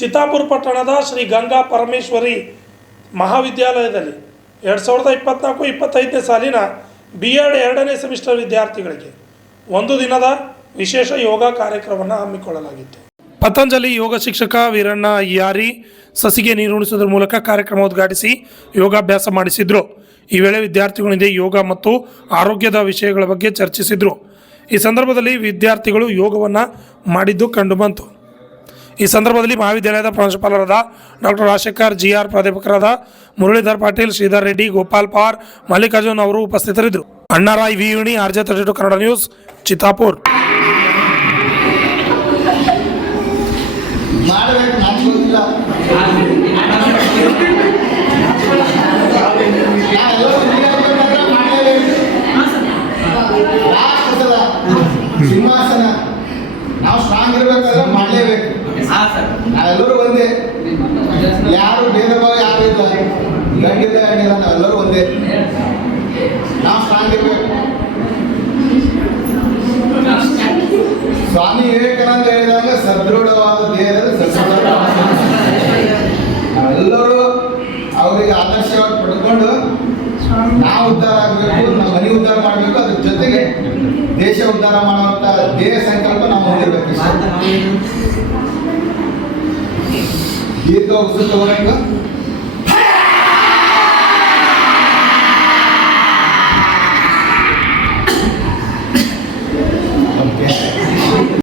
ಚಿತ್ತಾಪುರ ಪಟ್ಟಣದ ಶ್ರೀ ಗಂಗಾ ಪರಮೇಶ್ವರಿ ಮಹಾವಿದ್ಯಾಲಯದಲ್ಲಿ 2024-25ನೇ ಸಾಲಿನ B.Ed 2ನೇ ಸೆಮಿಸ್ಟರ್ ವಿದ್ಯಾರ್ಥಿಗಳಿಗೆ ಒಂದು ದಿನದ ವಿಶೇಷ ಯೋಗ ಕಾರ್ಯಕ್ರಮವನ್ನು ಹಮ್ಮಿಕೊಳ್ಳಲಾಗಿತ್ತು. ಪತಂಜಲಿ ಯೋಗ ಶಿಕ್ಷಕ ವೀರಣ್ಣ ಯಾರಿ ಸಸಿಗೆ ನೀರುಣಿಸುವುದರ ಮೂಲಕ ಕಾರ್ಯಕ್ರಮ ಉದ್ಘಾಟಿಸಿ ಯೋಗಾಭ್ಯಾಸ ಮಾಡಿಸಿದ್ರು. ಈ ವೇಳೆ ವಿದ್ಯಾರ್ಥಿಗಳಿಂದ ಯೋಗ ಮತ್ತು ಆರೋಗ್ಯದ ವಿಷಯಗಳ ಬಗ್ಗೆ ಚರ್ಚಿಸಿದರು. ಈ ಸಂದರ್ಭದಲ್ಲಿ ವಿದ್ಯಾರ್ಥಿಗಳು ಯೋಗವನ್ನು ಮಾಡಿದ್ದು ಕಂಡುಬಂತು. ಈ ಸಂದರ್ಭದಲ್ಲಿ ಮಹಾವಿದ್ಯಾಲಯದ ಪ್ರಾಂಶುಪಾಲರಾದ ಡಾಕ್ಟರ್ ರಾಜಶೇಖರ್ GR, ಪ್ರಾಧ್ಯಾಪಕರಾದ ಮುರಳೀಧರ್ ಪಾಟೀಲ್, ಶ್ರೀಧರ್ ರೆಡ್ಡಿ, ಗೋಪಾಲ್ ಪವಾರ್, ಮಲ್ಲಿಕಾರ್ಜುನ್ ಅವರು ಉಪಸ್ಥಿತರಿದ್ದರು. Annarai ವಿಯುಣಿ, RJ32 Kannada news, Chittapur. ಸಿಂಹಾಸನ ನಾವು ಸ್ಟ್ರಾಂಗ್ ಇರ್ಬೇಕಾದ್ರೆ ಮಾಡಲೇಬೇಕು. ನಾವೆಲ್ಲರೂ ಒಂದೇ, ಯಾರು ಭೇದ ಭಾವ ಯಾರು ಇಲ್ಲ, ಗಂಡಿಲ್ಲ ಹೆಣ್ಣಿಲ್ಲ, ನಾವೆಲ್ಲರೂ ಒಂದೇ. ನಾವು ಸ್ಟ್ರಾಂಗ್ ಇರ್ಬೇಕು. ಸ್ವಾಮಿ ವಿವೇಕಾನಂದ ಹೇಳಿದಾಗ ಸದೃಢವಾದ ದೇಹದಲ್ಲಿ ನಾವೆಲ್ಲರೂ ಅವರಿಗೆ ಆದರ್ಶವಾಗಿ ಪಡ್ಕೊಂಡು ನಾವು ಉದ್ಧಾರ ಆಗಬೇಕು, ನಾವು ಮನೆ ಉದ್ಧಾರ ಮಾಡಬೇಕು, ಅದ್ರ ಜೊತೆಗೆ ದೇಶ ಉದ್ಧಾರ ಮಾಡುವಂತ ದೇಹ ಸಂಕಲ್ಪ ನಾವು ಹೊಂದಿರ್ಬೇಕು. ದೀರ್ಘ ಉಸಿರು ತಗೋಬೇಕು.